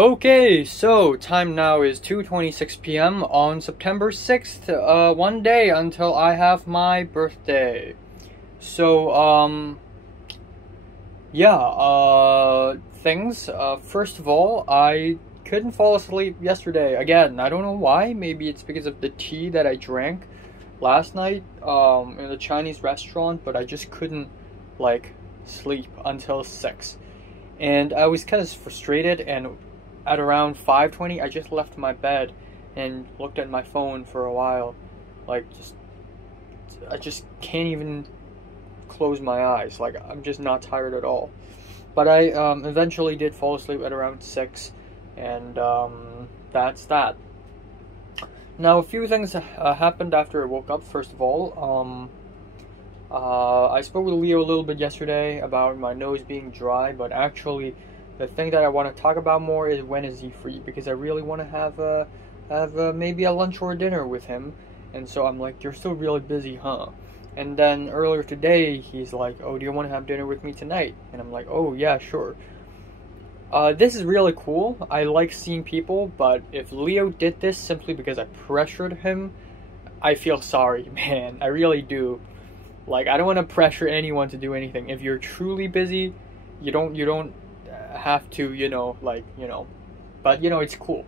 Okay, so time now is 2:26 p.m. on September 6th, one day until I have my birthday. So, things. First of all, I couldn't fall asleep yesterday. Again, I don't know why. Maybe it's because of the tea that I drank last night, in the Chinese restaurant, but I just couldn't, sleep until 6. And I was kind of frustrated, and at around 5:20, I just left my bed and looked at my phone for a while. I just can't even close my eyes. I'm just not tired at all. But I eventually did fall asleep at around 6, and that's that. Now, a few things happened after I woke up. First of all, I spoke with Leo a little bit yesterday about my nose being dry, but actually, the thing that I want to talk about more is when is he free, because I really want to have maybe a lunch or a dinner with him. And so I'm like, you're still really busy, huh? And then earlier today, he's like, oh, do you want to have dinner with me tonight? And I'm like, oh, yeah, sure. This is really cool. I like seeing people, but if Leo did this simply because I pressured him, I feel sorry, man. I really do. I don't want to pressure anyone to do anything. If you're truly busy, you don't have to, but it's cool.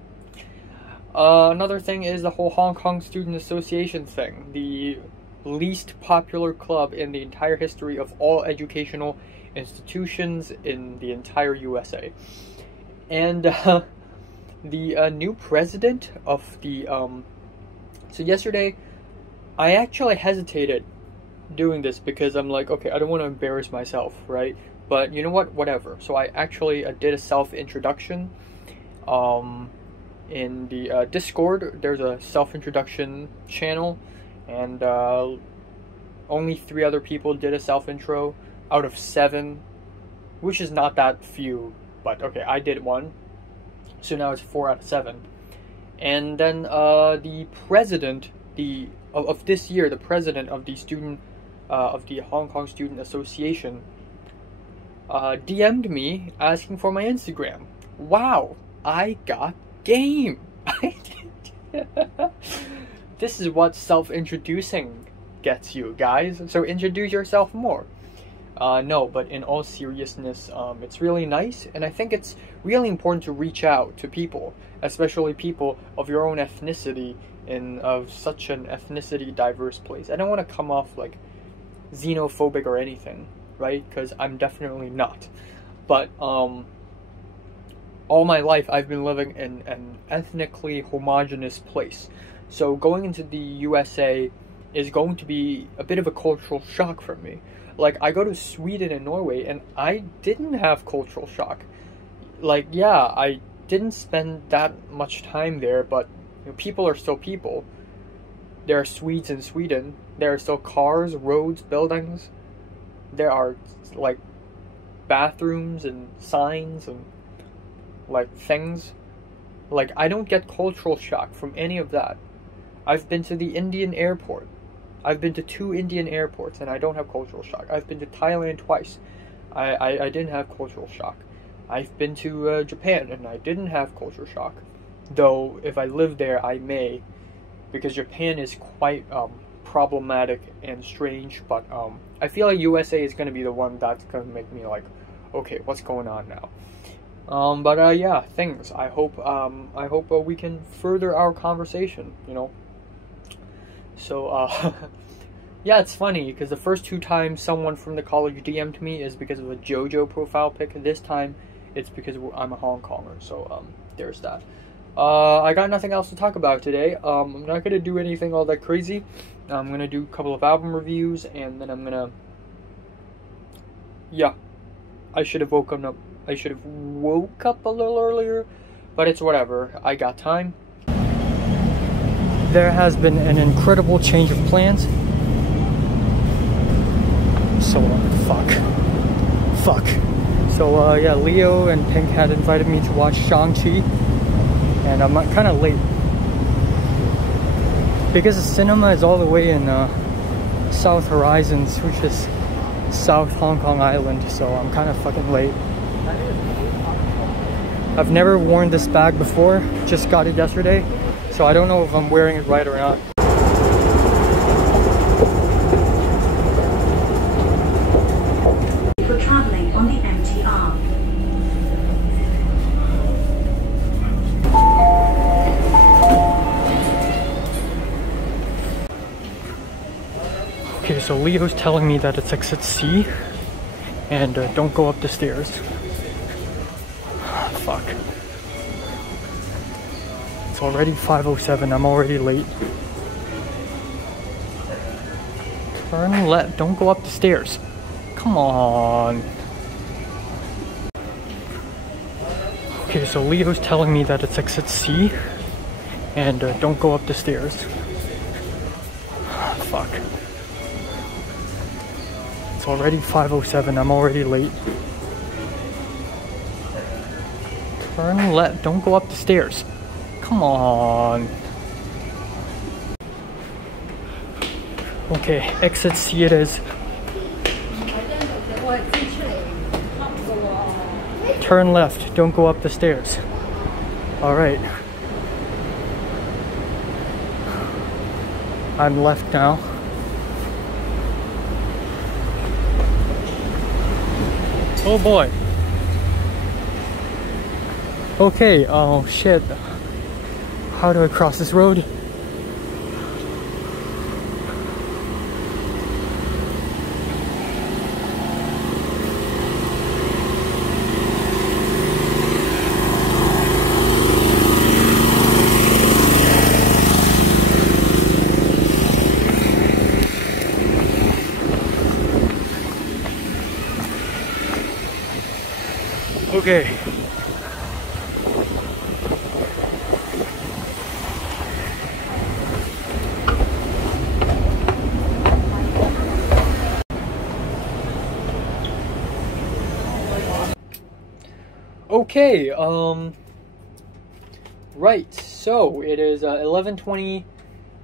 Another thing is the whole Hong Kong Student Association thing, the least popular club in the entire history of all educational institutions in the entire USA. And the new president of the so yesterday I actually hesitated doing this because I'm like, okay, I don't want to embarrass myself, right? But you know what, whatever. So I actually did a self-introduction in the Discord. There's a self-introduction channel, and only 3 other people did a self-intro out of 7, which is not that few, but okay, I did one, so now it's 4 out of 7. And then the president of this year, the president of the of the Hong Kong Student Association, DM'd me asking for my Instagram. Wow, I got game. This is what self-introducing gets you, guys. So introduce yourself more. No, but in all seriousness, it's really nice, and I think it's really important to reach out to people, especially people of your own ethnicity of such an ethnicity diverse place. I don't want to come off like xenophobic or anything, right? Because I'm definitely not. But all my life I've been living in an ethnically homogenous place. So going into the USA is going to be a bit of a cultural shock for me. I go to Sweden and Norway and I didn't have cultural shock. Yeah, I didn't spend that much time there, but people are still people. There are Swedes in Sweden. There are still cars, roads, buildings. There are bathrooms and signs and things. I don't get cultural shock from any of that. I've been to the Indian airport. I've been to 2 Indian airports and I don't have cultural shock. I've been to Thailand twice. I didn't have cultural shock. I've been to Japan and I didn't have cultural shock. Though if I live there, I may, because Japan is quite problematic and strange. But I feel like USA is going to be the one that's going to make me okay, what's going on now? Yeah, things. I hope we can further our conversation, So, yeah, it's funny, because the first 2 times someone from the college DM'd me is because of a JoJo profile pic. This time, it's because I'm a Hong Konger, so, there's that. I got nothing else to talk about today. I'm not gonna do anything all that crazy. I'm gonna do a couple of album reviews, and then I'm gonna... Yeah, I should have woke up a little earlier, but it's whatever. I got time. There has been an incredible change of plans. So, fuck. So, yeah, Leo and Pink had invited me to watch Shang-Chi, and I'm kind of late. Because the cinema is all the way in South Horizons, which is South Hong Kong Island, so I'm kind of fucking late. I've never worn this bag before, just got it yesterday, so I don't know if I'm wearing it right or not. For traveling on the MTR. Okay, so Leo's telling me that it's exit C, and don't go up the stairs. Fuck. It's already 5:07, I'm already late. Turn left, don't go up the stairs. Come on. Okay, so Leo's telling me that it's exit C, and don't go up the stairs. Fuck. It's already 5:07, I'm already late. Turn left, don't go up the stairs. Come on. Okay, exit C it is. Turn left, don't go up the stairs. Alright. I'm left now. Oh boy. Okay, oh shit. How do I cross this road? Okay. Okay, right, so it is 11:20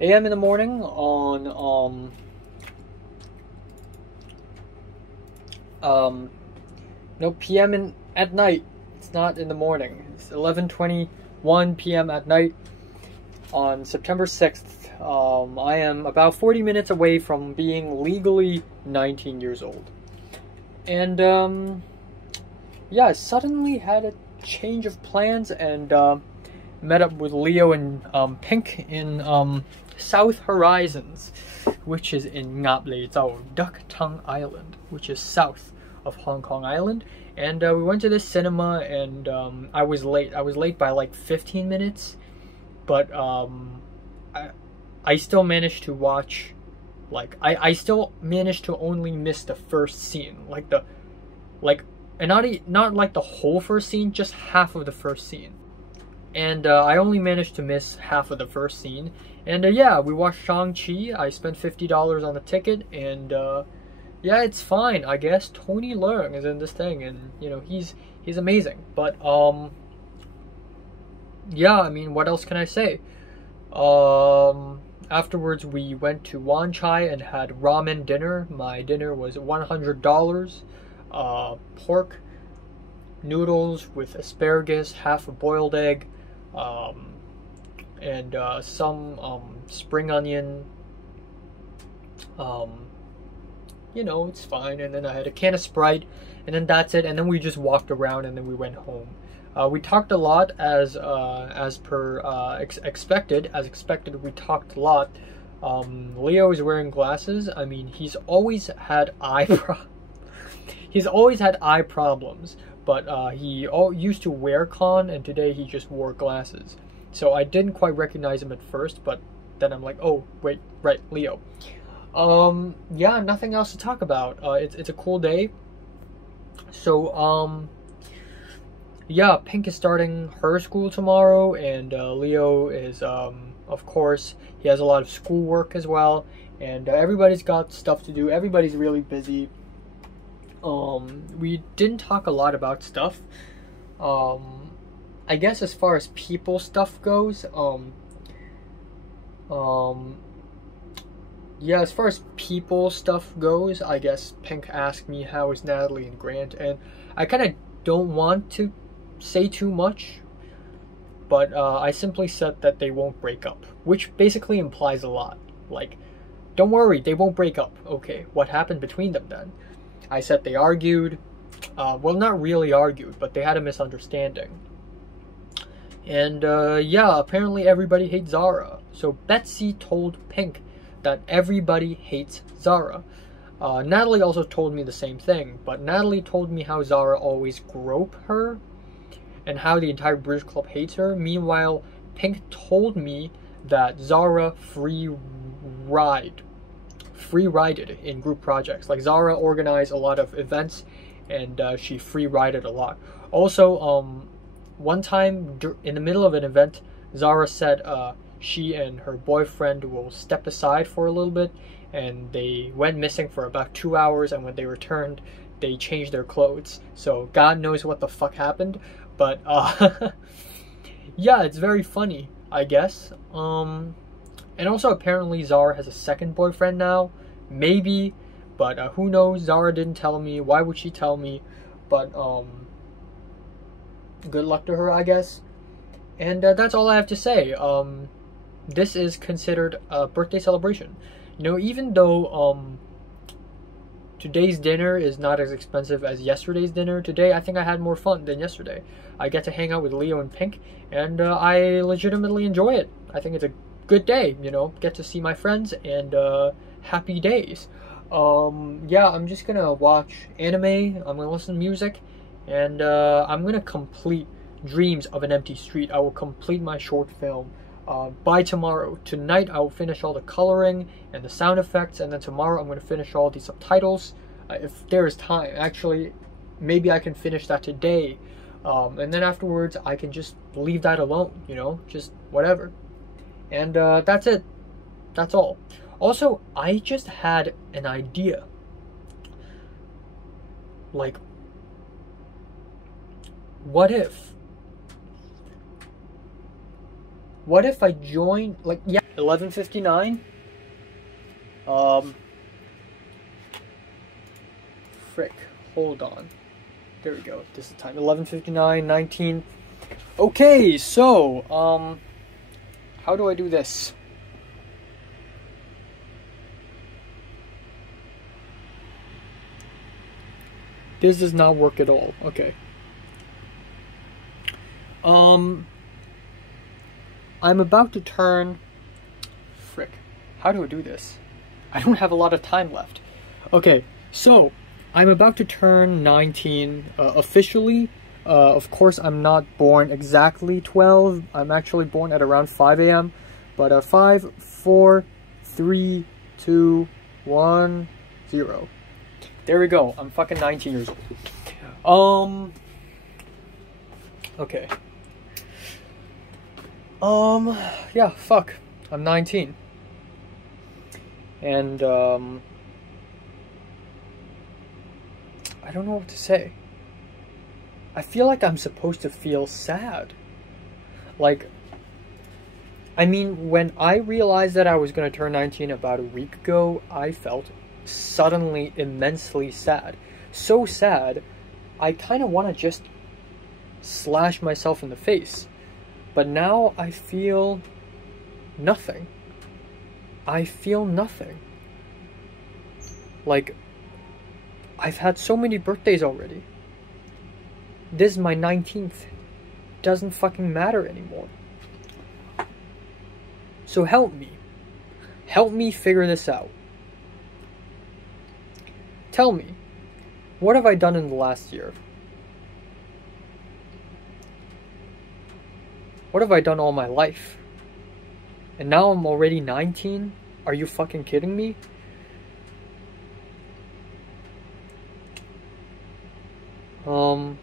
a.m. in the morning on, no, p.m. at night. It's not in the morning. It's 11:21 p.m. at night on September 6th. I am about 40 minutes away from being legally 19 years old. And, yeah, I suddenly had a change of plans and met up with Leo and Pink in South Horizons, which is in Ngaplezao, Duck Tongue Island, which is south of Hong Kong Island. And we went to this cinema, and I was late. I was late by like 15 minutes, but I still managed to watch, like, I still managed to only miss the first scene, and not like the whole first scene, just half of the first scene. And I only managed to miss half of the first scene. And yeah, we watched Shang-Chi. I spent $50 on the ticket, and yeah, it's fine, I guess. Tony Leung is in this thing, and you know, he's amazing. But yeah, I mean, what else can I say? Afterwards we went to Wan Chai and had ramen dinner. My dinner was $100. Pork, noodles with asparagus, half a boiled egg, and some spring onion. You know, it's fine. And then I had a can of Sprite, and then that's it. And then we just walked around, and then we went home. We talked a lot, as expected. As expected, we talked a lot. Leo is wearing glasses. I mean, he's always had He's always had eye problems, but he used to wear con, and today he just wore glasses. So I didn't quite recognize him at first, but then I'm like, oh, wait, right, Leo. Yeah, nothing else to talk about. It's a cool day. So, yeah, Pink is starting her school tomorrow, and Leo is, of course, he has a lot of schoolwork as well, and everybody's got stuff to do. Everybody's really busy. We didn't talk a lot about stuff. I guess as far as people stuff goes, yeah, as far as people stuff goes, I guess Pink asked me how is Natalie and Grant, and I kind of don't want to say too much, but I simply said that they won't break up, which basically implies a lot. Like, don't worry, they won't break up. Okay, what happened between them then? I said they argued. Well, not really argued, but they had a misunderstanding. And yeah, apparently everybody hates Zara. So Betsy told Pink that everybody hates Zara. Natalie also told me the same thing, but Natalie told me how Zara always grope her and how the entire British Club hates her. Meanwhile, Pink told me that Zara free-rided in group projects. Like, Zara organized a lot of events, and she free-rided a lot. Also, one time in the middle of an event, Zara said she and her boyfriend will step aside for a little bit, and they went missing for about 2 hours, and when they returned, they changed their clothes. So God knows what the fuck happened, but yeah, it's very funny, I guess. And also apparently Zara has a second boyfriend now, maybe, but who knows? Zara didn't tell me. Why would she tell me? But good luck to her, I guess. And that's all I have to say. This is considered a birthday celebration. You know, even though today's dinner is not as expensive as yesterday's dinner, today I think I had more fun than yesterday. I get to hang out with Leo and Pink, and I legitimately enjoy it. I think it's a good day, you know, get to see my friends, and happy days. Yeah, I'm just gonna watch anime, I'm gonna listen to music, and I'm gonna complete Dreams of an Empty Street. I will complete my short film by tomorrow. Tonight I will finish all the coloring and the sound effects, and then tomorrow I'm going to finish all the subtitles if there is time. Actually, maybe I can finish that today, and then afterwards I can just leave that alone, you know, just whatever. And that's it. That's all. Also, I just had an idea. Like, what if I join, like, yeah, 11:59. Frick, hold on. There we go. This is time. 11:59, 19. Okay, so, how do I do this? This does not work at all. Okay. I'm about to turn... Frick. How do I do this? I don't have a lot of time left. Okay, so I'm about to turn 19 officially. Of course, I'm not born exactly 12. I'm actually born at around 5 a.m. But 5, 4, 3, 2, 1, 0. There we go. I'm fucking 19 years old. Okay. Yeah, fuck. I'm 19. And, I don't know what to say. I feel like I'm supposed to feel sad. Like, I mean, when I realized that I was gonna turn 19 about a week ago, I felt suddenly immensely sad. So sad, I kind of want to just slash myself in the face. But now I feel nothing. I feel nothing. Like, I've had so many birthdays already. This is my 19th. Doesn't fucking matter anymore. So help me. Help me figure this out. Tell me, what have I done in the last year? What have I done all my life? And now I'm already 19? Are you fucking kidding me? I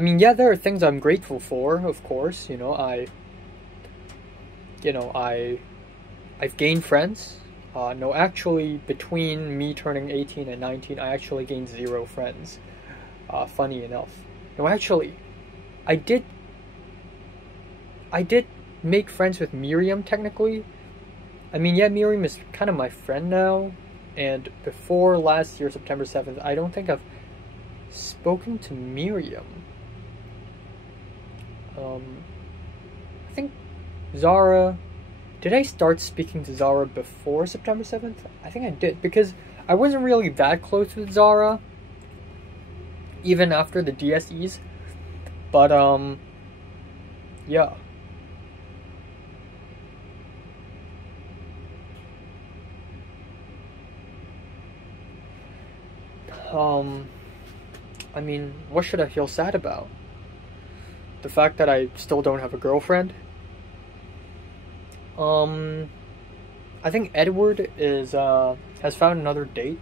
mean, yeah, there are things I'm grateful for, of course. You know, I've gained friends. No, actually, between me turning 18 and 19, I actually gained 0 friends. Funny enough. No, actually, I did make friends with Miriam, technically. I mean, yeah, Miriam is kind of my friend now, And before last year, September 7th, I don't think I've spoken to Miriam. I think Zara... Did I start speaking to Zara before September 7th? I think I did, because I wasn't really that close with Zara, even after the DSEs. But, yeah. I mean, what should I feel sad about? The fact that I still don't have a girlfriend? I think Edward has found another date,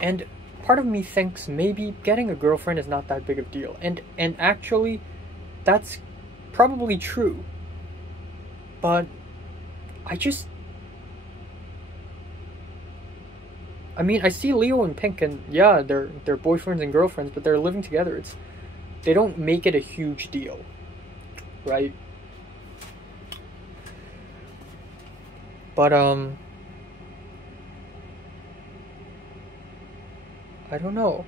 and part of me thinks maybe getting a girlfriend is not that big of a deal, and actually, that's probably true. But I mean, I see Leo and Pink, and yeah, they're boyfriends and girlfriends, but they're living together. They don't make it a huge deal, right? But I don't know.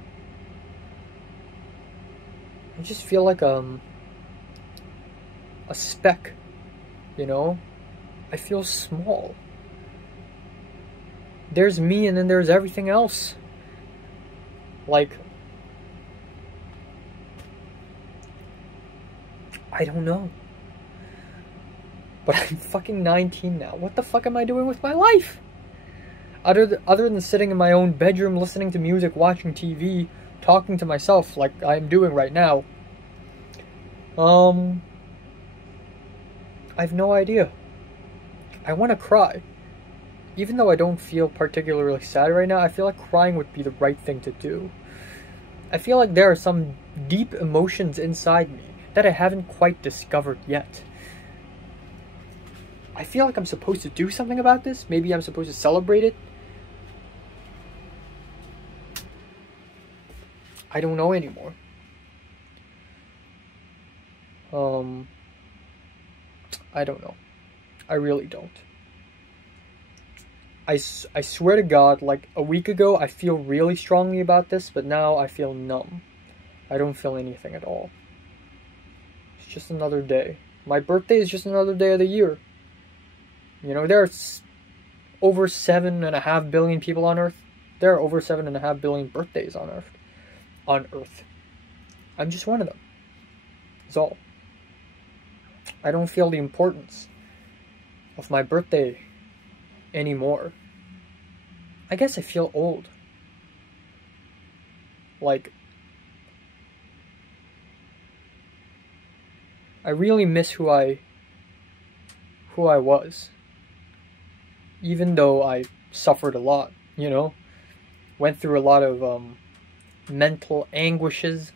I just feel like a speck, you know? I feel small. There's me, and then there's everything else. Like, I don't know. But I'm fucking 19 now. What the fuck am I doing with my life? Other than sitting in my own bedroom, listening to music, watching TV, talking to myself like I'm doing right now. I have no idea. I want to cry. Even though I don't feel particularly sad right now, I feel like crying would be the right thing to do. I feel like there are some deep emotions inside me that I haven't quite discovered yet. I feel like I'm supposed to do something about this. Maybe I'm supposed to celebrate it. I don't know anymore. I don't know. I really don't. I swear to God, like a week ago, I feel really strongly about this, but now I feel numb. I don't feel anything at all. It's just another day. My birthday is just another day of the year. You know, there are over 7.5 billion people on Earth. There are over 7.5 billion birthdays on Earth. I'm just one of them. That's all. I don't feel the importance of my birthday anymore. I guess I feel old. Like, I really miss who I was. Even though I suffered a lot, you know, went through a lot of mental anguishes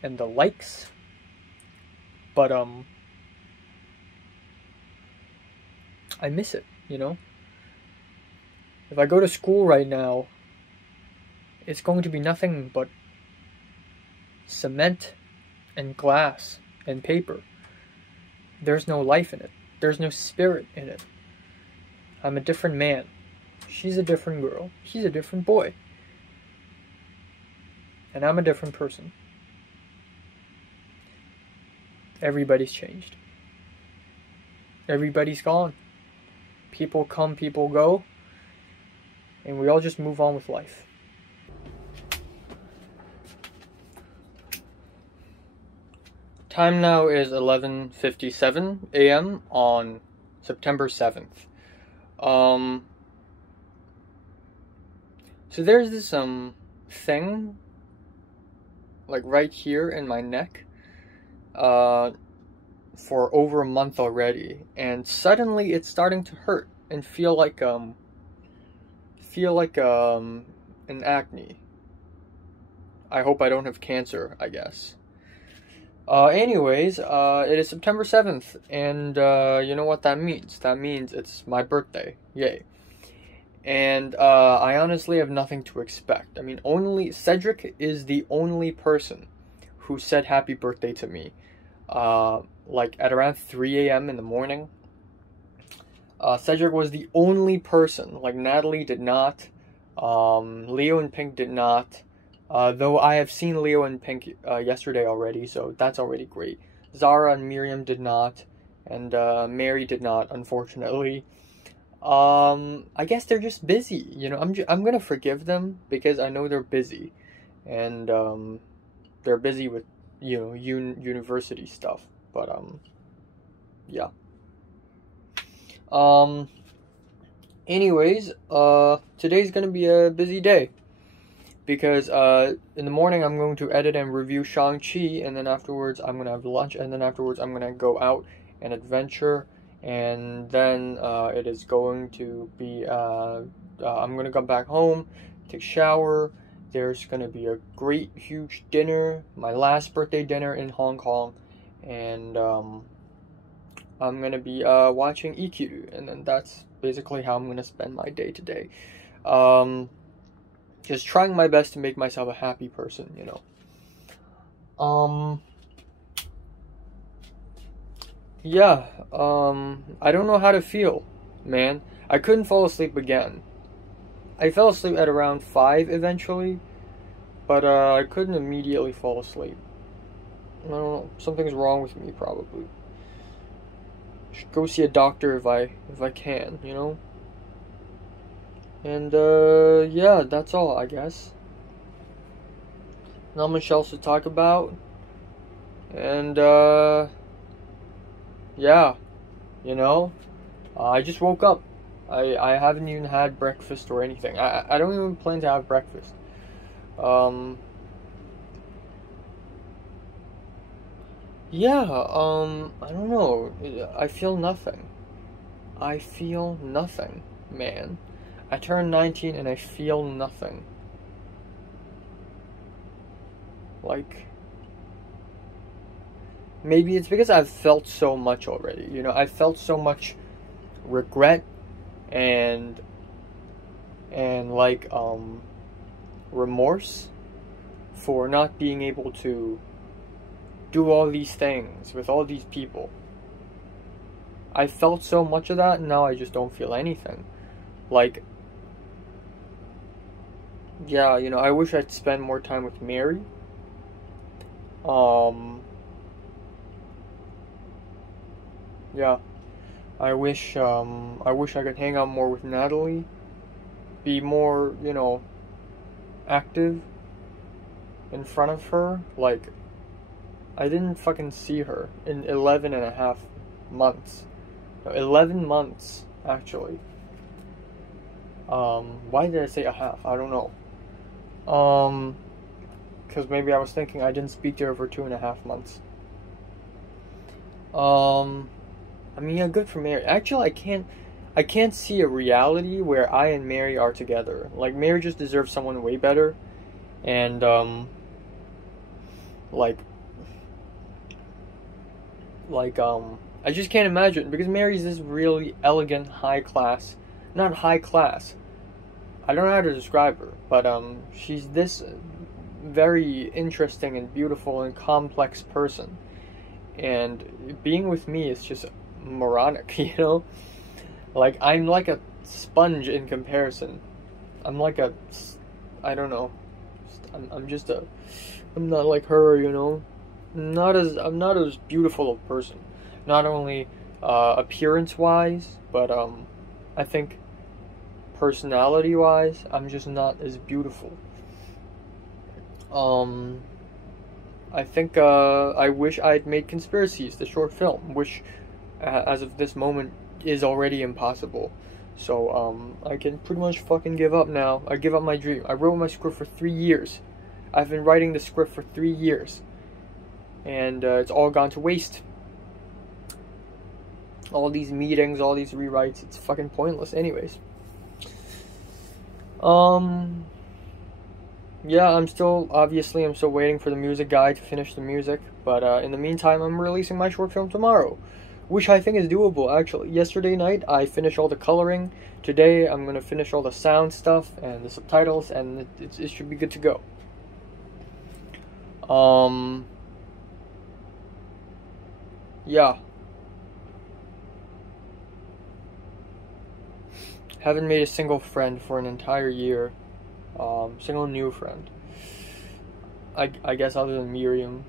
and the likes. But I miss it, you know. If I go to school right now, it's going to be nothing but cement and glass and paper. There's no life in it. There's no spirit in it. I'm a different man. She's a different girl. He's a different boy. And I'm a different person. Everybody's changed. Everybody's gone. People come, people go. And we all just move on with life. Time now is 11:57 a.m. on September 7th. So there's this thing like right here in my neck for over a month already, and suddenly it's starting to hurt and feel like an acne. I hope I don't have cancer, I guess. Anyways, it is September 7th, and you know what that means. That means it's my birthday. Yay. And I honestly have nothing to expect. I mean, Cedric is the only person who said happy birthday to me, like at around 3 a.m. in the morning. Cedric was the only person. Like, Natalie did not. Leo and Pink did not. Though I have seen Leo and Pink yesterday already, so that's already great. Zara and Miriam did not, and Mary did not, unfortunately. I guess they're just busy. You know, I'm gonna forgive them because I know they're busy, and they're busy with, you know, university stuff. But yeah. Anyways, today's gonna be a busy day because in the morning I'm going to edit and review Shang-Chi, and then afterwards I'm gonna have lunch, and then afterwards I'm gonna go out and adventure, and then it is going to be I'm gonna come back home, take a shower. There's gonna be a great huge dinner, my last birthday dinner in Hong Kong, and I'm gonna be watching EQ, and then that's basically how I'm gonna spend my day today. Just trying my best to make myself a happy person, you know. Yeah, I don't know how to feel, man. I couldn't fall asleep again. I fell asleep at around 5 eventually, but I couldn't immediately fall asleep. I don't know, something's wrong with me probably. Should go see a doctor if I can, you know. And yeah, that's all, I guess. Not much else to talk about. And yeah, you know, I just woke up. I haven't even had breakfast or anything. I don't even plan to have breakfast. Yeah, I don't know. I feel nothing. I feel nothing, man. I turned 19 and I feel nothing. Like, maybe it's because I've felt so much already. You know, I felt so much regret and like remorse for not being able to do all these things with all these people. I felt so much of that, and now I just don't feel anything. Like, yeah, you know, I wish I'd spend more time with Mary. Yeah, I wish I could hang out more with Natalie, be more, you know, active in front of her. Like, I didn't fucking see her in 11 and a half months. No, 11 months, actually. Why did I say a half? I don't know. Because maybe I was thinking I didn't speak to her for 2.5 months. I mean, yeah, good for Mary. Actually, I can't see a reality where I and Mary are together. Like, Mary just deserves someone way better, and like, I just can't imagine, because Mary's this really elegant, high class, not high class. I don't know how to describe her, but she's this very interesting and beautiful and complex person, and being with me is just moronic, you know? Like, I'm like a sponge in comparison. I'm like a, I don't know. I'm not like her, you know? I'm not as beautiful a person. Not only appearance-wise, but I think personality-wise, I'm just not as beautiful. I think I wish I'd made Conspiracies, the short film, which as of this moment is already impossible. So I can pretty much fucking give up now. I give up my dream. I wrote my script for 3 years. I've been writing the script for 3 years, and it's all gone to waste. All these meetings, all these rewrites, it's fucking pointless anyways. Yeah, I'm still waiting for the music guy to finish the music, but in the meantime, I'm releasing my short film tomorrow, which I think is doable, actually. Yesterday night, I finished all the coloring. Today, I'm gonna finish all the sound stuff and the subtitles, and it should be good to go. Yeah. Haven't made a single friend for an entire year. Single new friend. I guess other than Miriam.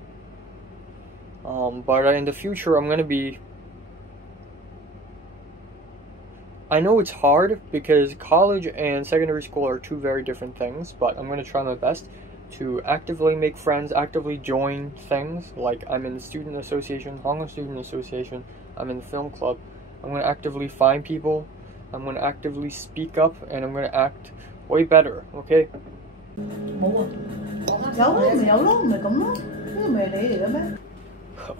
But in the future, I'm gonna be. I know it's hard because college and secondary school are two very different things, but I'm gonna try my best to actively make friends, actively join things. Like I'm in the student association, Hong Kong Student Association. I'm in the film club. I'm gonna actively find people. I'm gonna actively speak up, and I'm gonna act way better. Okay.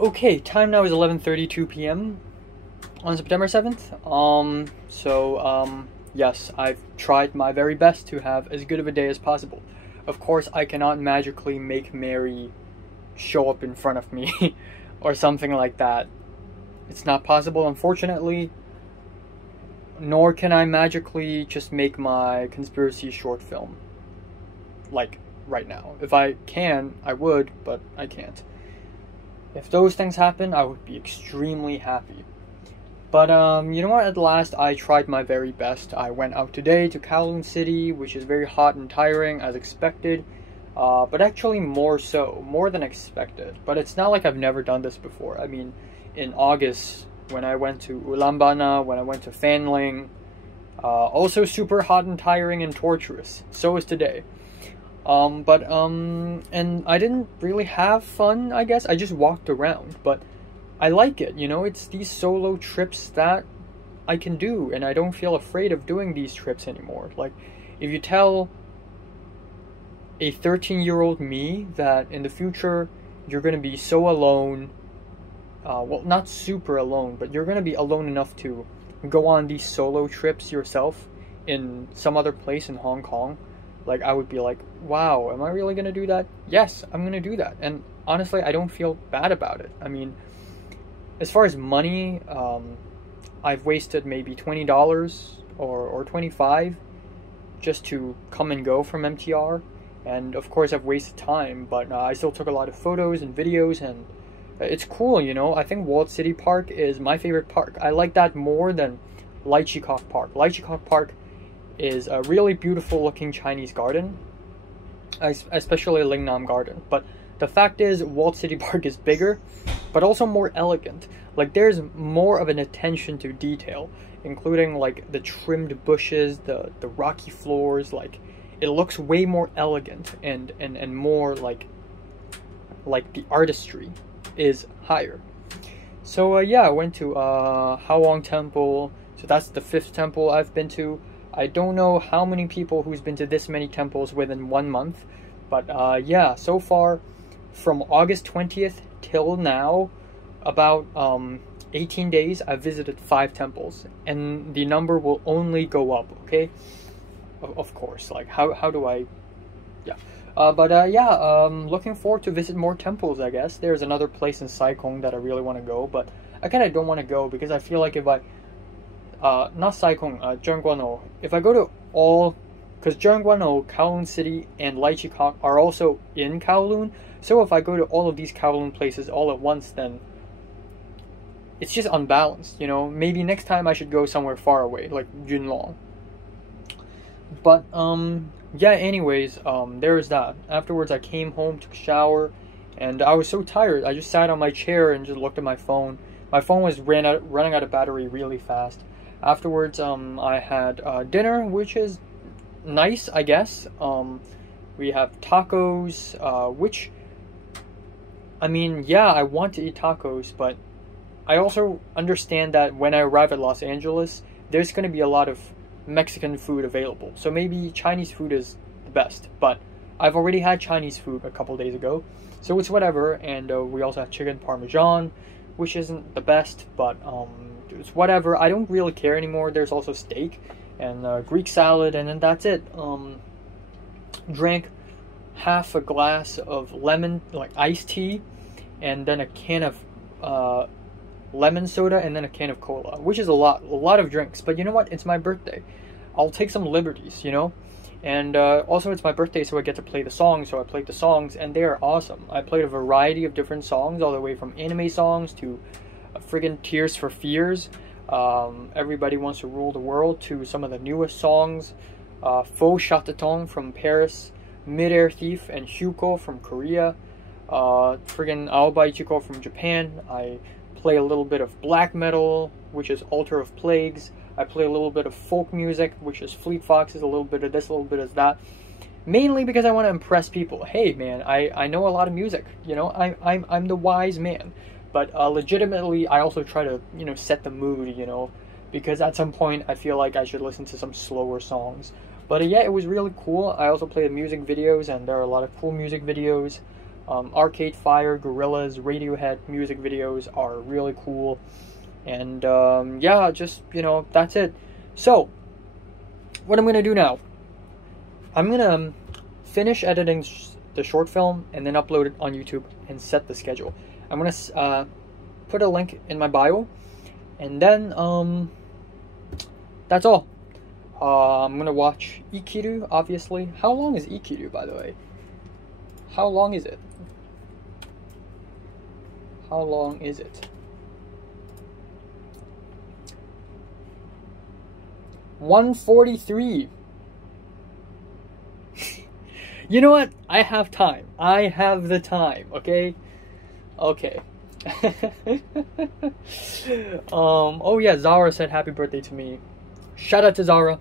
Okay, time now is 11:32 p.m. on September 7th. Yes, I've tried my very best to have as good of a day as possible. Of course, I cannot magically make Mary show up in front of me or something like that. It's not possible, unfortunately. Nor can I magically just make my conspiracy short film. Like, right now. If I can, I would, but I can't. If those things happen, I would be extremely happy. But, you know what? At last, I tried my very best. I went out today to Kowloon City, which is very hot and tiring, as expected. But actually more so. More than expected. But it's not like I've never done this before. I mean, in August, when I went to Ulaanbaatar, when I went to Fanling, also super hot and tiring and torturous. So is today. And I didn't really have fun, I guess. I just walked around, but I like it, you know. It's these solo trips that I can do, and I don't feel afraid of doing these trips anymore. Like, if you tell a 13-year-old me that in the future you're going to be so alone, well, not super alone, but you're going to be alone enough to go on these solo trips yourself in some other place in Hong Kong, like, I would be like, wow, am I really going to do that? Yes, I'm going to do that. And honestly, I don't feel bad about it. I mean, as far as money, I've wasted maybe $20 or $25 just to come and go from MTR. And of course, I've wasted time, but I still took a lot of photos and videos, and it's cool, you know. I think Walled City Park is my favorite park. I like that more than Lychee Kok Park. Lychee Kok Park is a really beautiful looking Chinese garden, especially Lingnam Garden. But the fact is, Walled City Park is bigger, but also more elegant. Like, there's more of an attention to detail, including like the trimmed bushes, the rocky floors. Like, it looks way more elegant and more like the artistry is higher. So yeah, I went to Hawong Temple. So that's the 5th temple I've been to. I don't know how many people who's been to this many temples within 1 month, but yeah, so far from August 20th till now, about 18 days, I've visited 5 temples, and the number will only go up. Okay, of course. Like, how do I? Yeah, looking forward to visit more temples. I guess there's another place in Sai Kung that I really want to go, but I kind of don't want to go because I feel like if I not Sai Kung, Zhengguano. If I go to all, because Zhengguano, Kowloon City, and Lychee Kok are also in Kowloon, so if I go to all of these Kowloon places all at once, then it's just unbalanced, you know. Maybe next time I should go somewhere far away, like Yunlong. But, yeah, anyways, there's that. Afterwards, I came home, took a shower, and I was so tired. I just sat on my chair and just looked at my phone. My phone was running out of battery really fast. Afterwards, I had dinner, which is nice, I guess. We have tacos, which, I mean, yeah, I want to eat tacos, but I also understand that when I arrive at Los Angeles, there's going to be a lot of Mexican food available. So maybe Chinese food is the best, but I've already had Chinese food a couple days ago, so it's whatever. And we also have chicken parmesan, which isn't the best, but it's whatever. I don't really care anymore. There's also steak and Greek salad, and then that's it. Drank half a glass of lemon, like iced tea, and then a can of lemon soda, and then a can of cola, which is a lot of drinks. But you know what? It's my birthday. I'll take some liberties, you know? And also it's my birthday, so I get to play the songs. So I played the songs, and they are awesome. I played a variety of different songs, all the way from anime songs to friggin' Tears for Fears. Everybody Wants to Rule the World to some of the newest songs. Faux Chateton from Paris, Midair Thief and Hyuko from Korea, friggin' Aoba Ichiko from Japan. I play a little bit of black metal, which is Altar of Plagues. I play a little bit of folk music, which is Fleet Foxes, a little bit of this, a little bit of that. Mainly because I want to impress people. Hey man, I know a lot of music, you know, I'm the wise man. But legitimately, I also try to, you know, set the mood, you know, because at some point I feel like I should listen to some slower songs. But yeah, it was really cool. I also play the music videos, and there are a lot of cool music videos. Arcade Fire, Gorillaz, Radiohead music videos are really cool. And yeah, just, you know, that's it. So, what I'm going to do now, I'm going to finish editing the short film and then upload it on YouTube and set the schedule. I'm going to put a link in my bio, and then that's all. I'm going to watch Ikiru, obviously. How long is Ikiru, by the way? How long is it? How long is it? 1:43. You know what? I have time. I have the time, okay? Okay. Oh yeah, Zara said happy birthday to me. Shout out to Zara.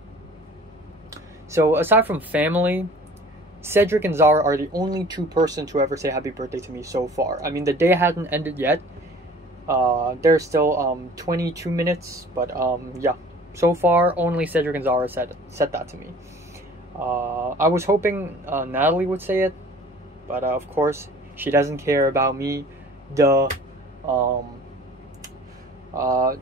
So aside from family, Cedric and Zara are the only two persons to ever say happy birthday to me so far. I mean, the day hasn't ended yet. There's still 22 minutes, but yeah. So far, only Cedric and Zara said that to me. I was hoping Natalie would say it, but of course, she doesn't care about me. Duh.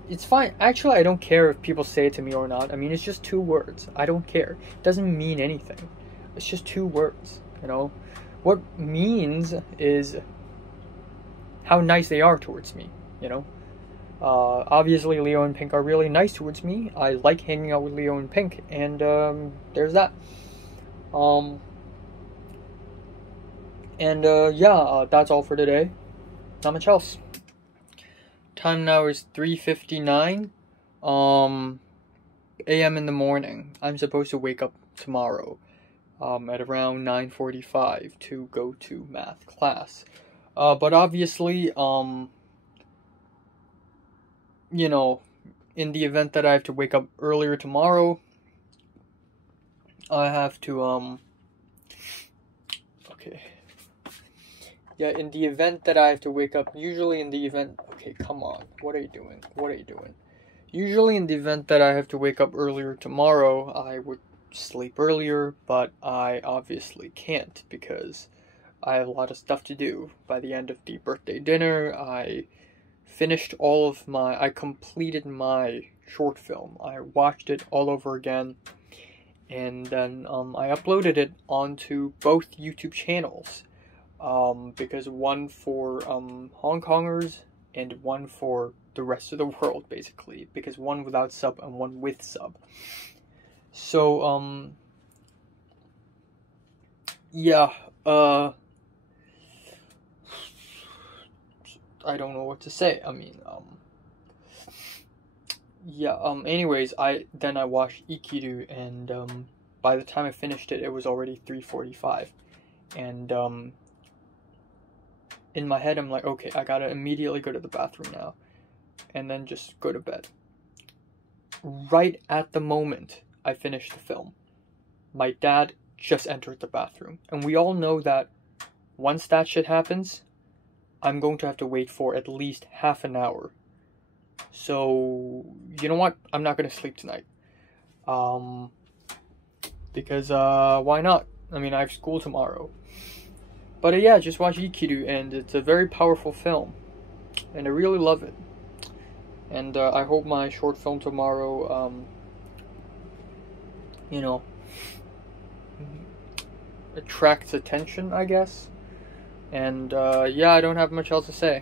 It's fine. Actually, I don't care if people say it to me or not. I mean, it's just 2 words. I don't care. It doesn't mean anything. It's just 2 words, you know? What means is how nice they are towards me, you know? Obviously, Leo and Pink are really nice towards me. I like hanging out with Leo and Pink, and there's that. Yeah, that's all for today. Not much else. Time now is 3:59 a.m. in the morning. I'm supposed to wake up tomorrow at around 9:45 to go to math class. But obviously, you know, in the event that I have to wake up earlier tomorrow, I have to, okay. Yeah, in the event that I have to wake up, usually in the event, okay, come on, what are you doing? What are you doing? Usually in the event that I have to wake up earlier tomorrow, I would sleep earlier, but I obviously can't because I have a lot of stuff to do. By the end of the birthday dinner, I completed my short film. I watched it all over again, and then I uploaded it onto both YouTube channels, because one for Hong Kongers and one for the rest of the world, basically, because one without sub and one with sub. So yeah, I don't know what to say. I mean, yeah, anyways, I watched Ikiru, and by the time I finished it, it was already 3:45, and in my head, I'm like, okay, I gotta immediately go to the bathroom now, and then just go to bed. Right at the moment I finished the film, my dad just entered the bathroom, and we all know that once that shit happens, I'm going to have to wait for at least half an hour. So, you know what? I'm not going to sleep tonight. Because, why not? I mean, I have school tomorrow. But yeah, just watch Ikiru, and it's a very powerful film. And I really love it. And I hope my short film tomorrow, you know, attracts attention, I guess. And yeah, I don't have much else to say.